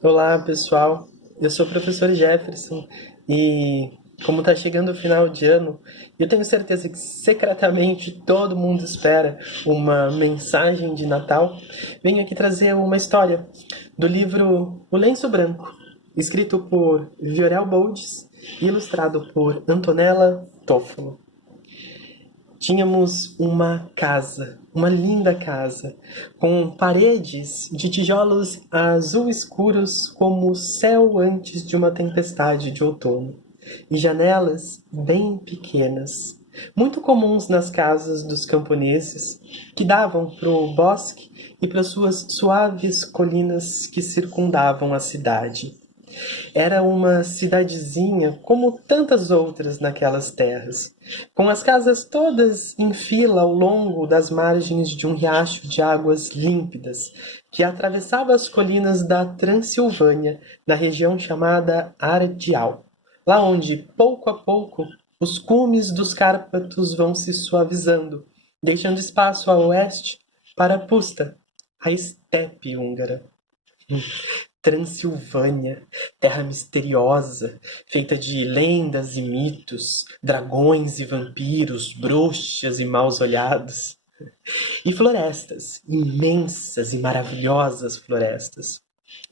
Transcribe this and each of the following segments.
Olá, pessoal. Eu sou o professor Jefferson e, como está chegando o final de ano, eu tenho certeza que secretamente todo mundo espera uma mensagem de Natal. Venho aqui trazer uma história do livro O Lenço Branco, escrito por Viorel Boldes e ilustrado por Antonella Toffolo. Tínhamos uma casa, uma linda casa, com paredes de tijolos azul escuros como o céu antes de uma tempestade de outono, e janelas bem pequenas, muito comuns nas casas dos camponeses, que davam para o bosque e para suas suaves colinas que circundavam a cidade. Era uma cidadezinha como tantas outras naquelas terras, com as casas todas em fila ao longo das margens de um riacho de águas límpidas que atravessava as colinas da Transilvânia, na região chamada Ardial, lá onde, pouco a pouco, os cumes dos Cárpatos vão se suavizando, deixando espaço a oeste para Pusta, a estepe húngara. Transilvânia, terra misteriosa, feita de lendas e mitos, dragões e vampiros, bruxas e maus-olhados, e florestas, imensas e maravilhosas florestas.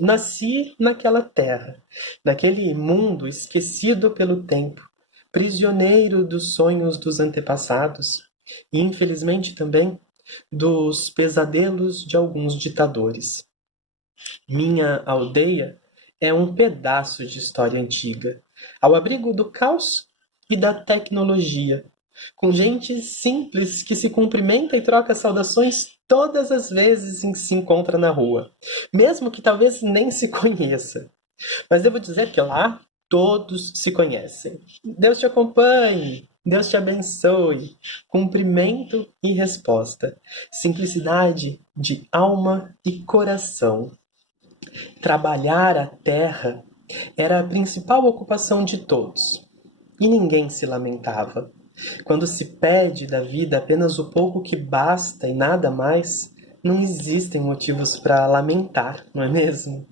Nasci naquela terra, naquele mundo esquecido pelo tempo, prisioneiro dos sonhos dos antepassados e, infelizmente, também dos pesadelos de alguns ditadores. Minha aldeia é um pedaço de história antiga, ao abrigo do caos e da tecnologia, com gente simples que se cumprimenta e troca saudações todas as vezes em que se encontra na rua, mesmo que talvez nem se conheça. Mas devo dizer que lá todos se conhecem. Deus te acompanhe, Deus te abençoe. Cumprimento e resposta. Simplicidade de alma e coração. Trabalhar a terra era a principal ocupação de todos, e ninguém se lamentava. Quando se pede da vida apenas o pouco que basta e nada mais, não existem motivos para lamentar, não é mesmo?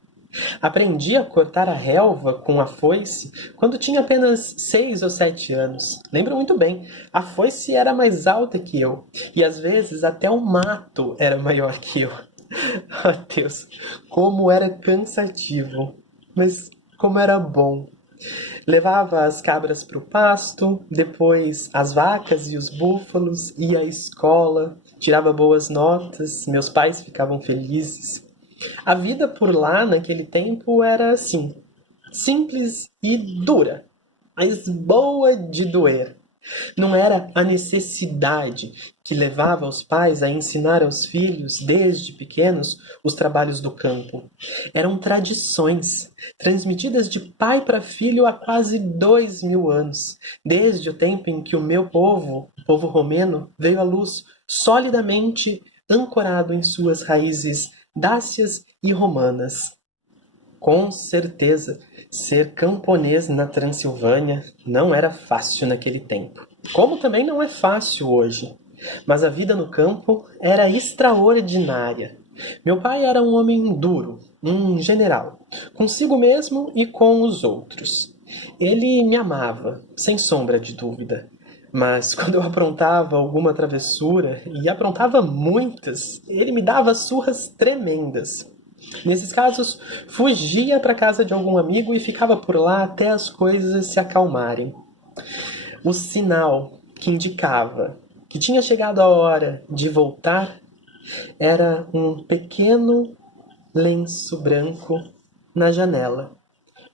Aprendi a cortar a relva com a foice quando tinha apenas 6 ou 7 anos. Lembro muito bem, a foice era mais alta que eu, e às vezes até o mato era maior que eu. Oh, Deus, como era cansativo, mas como era bom. Levava as cabras para o pasto, depois as vacas e os búfalos, ia à escola, tirava boas notas, meus pais ficavam felizes. A vida por lá naquele tempo era assim, simples e dura, mas boa de doer. Não era a necessidade que levava os pais a ensinar aos filhos, desde pequenos, os trabalhos do campo. Eram tradições, transmitidas de pai para filho há quase 2000 anos, desde o tempo em que o meu povo, o povo romeno, veio à luz, solidamente ancorado em suas raízes dácias e romanas. Com certeza, ser camponês na Transilvânia não era fácil naquele tempo. Como também não é fácil hoje. Mas a vida no campo era extraordinária. Meu pai era um homem duro, um general, consigo mesmo e com os outros. Ele me amava, sem sombra de dúvida. Mas quando eu aprontava alguma travessura, e aprontava muitas, ele me dava surras tremendas. Nesses casos, fugia para casa de algum amigo e ficava por lá até as coisas se acalmarem. O sinal que indicava que tinha chegado a hora de voltar era um pequeno lenço branco na janela,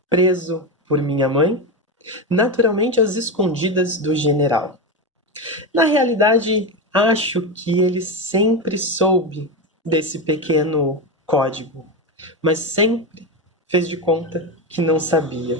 preso por minha mãe, naturalmente às escondidas do general. Na realidade, acho que ele sempre soube desse pequeno código, mas sempre fez de conta que não sabia.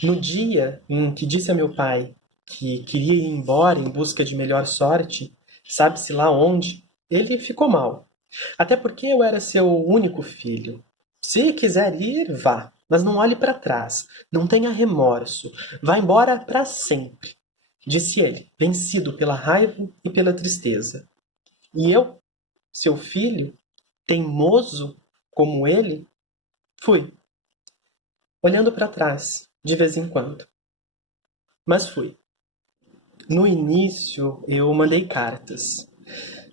No dia em que disse a meu pai que queria ir embora em busca de melhor sorte, sabe-se lá onde, ele ficou mal. Até porque eu era seu único filho. Se quiser ir, vá, mas não olhe para trás, não tenha remorso, vá embora para sempre, disse ele, vencido pela raiva e pela tristeza. E eu, seu filho, teimoso como ele, Fui, olhando para trás, de vez em quando. Mas fui. No início, eu mandei cartas,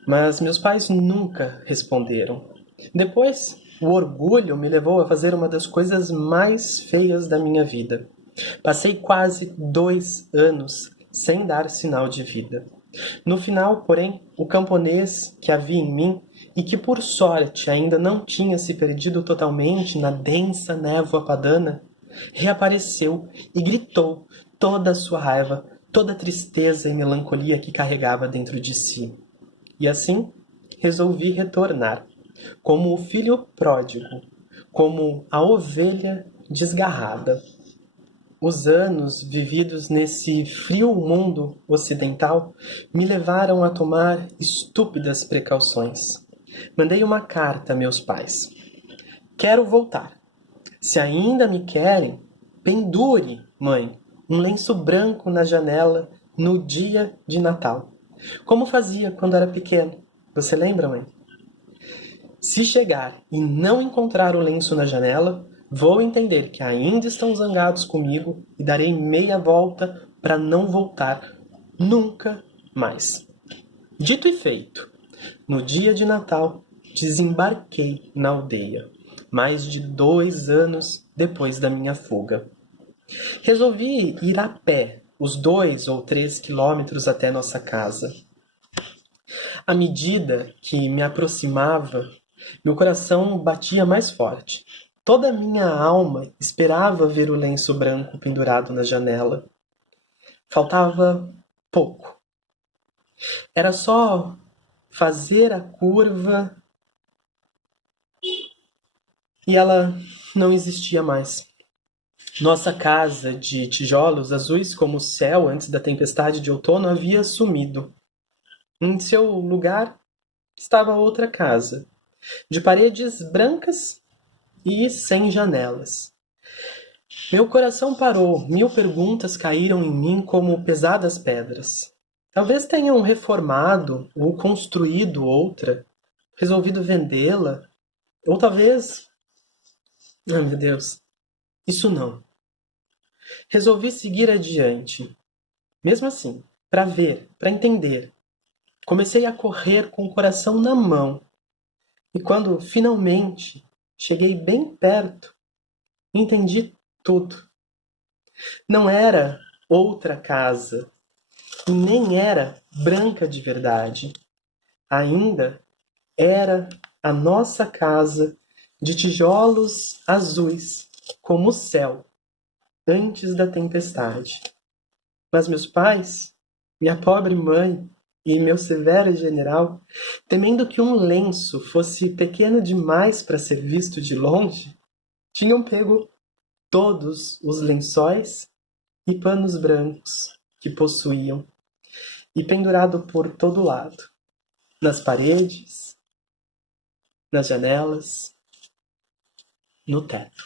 mas meus pais nunca responderam. Depois, o orgulho me levou a fazer uma das coisas mais feias da minha vida. Passei quase 2 anos sem dar sinal de vida. No final, porém, o camponês que havia em mim e que por sorte ainda não tinha se perdido totalmente na densa névoa padana, reapareceu e gritou toda a sua raiva, toda a tristeza e melancolia que carregava dentro de si. E assim, resolvi retornar, como o filho pródigo, como a ovelha desgarrada. Os anos vividos nesse frio mundo ocidental me levaram a tomar estúpidas precauções. Mandei uma carta a meus pais. Quero voltar. Se ainda me querem, pendure, mãe, um lenço branco na janela no dia de Natal. Como fazia quando era pequeno. Você lembra, mãe? Se chegar e não encontrar o lenço na janela, vou entender que ainda estão zangados comigo e darei meia volta para não voltar nunca mais. Dito e feito, no dia de Natal, desembarquei na aldeia, mais de 2 anos depois da minha fuga. Resolvi ir a pé os 2 ou 3 quilômetros até nossa casa. À medida que me aproximava, meu coração batia mais forte. Toda a minha alma esperava ver o lenço branco pendurado na janela. Faltava pouco. Era só fazer a curva e ela não existia mais. Nossa casa de tijolos azuis como o céu antes da tempestade de outono havia sumido. Em seu lugar estava outra casa, de paredes brancas e sem janelas. Meu coração parou, 1000 perguntas caíram em mim como pesadas pedras. Talvez tenham reformado ou construído outra, resolvido vendê-la, ou talvez... Ai, meu Deus, isso não. Resolvi seguir adiante, mesmo assim, para ver, para entender. Comecei a correr com o coração na mão, e quando finalmente cheguei bem perto, entendi tudo. Não era outra casa, e nem era branca de verdade. Ainda era a nossa casa de tijolos azuis, como o céu, antes da tempestade. Mas meus pais, minha pobre mãe e meu severo general, temendo que um lenço fosse pequeno demais para ser visto de longe, tinham pego todos os lençóis e panos brancos que possuíam e pendurado por todo lado, nas paredes, nas janelas, no teto.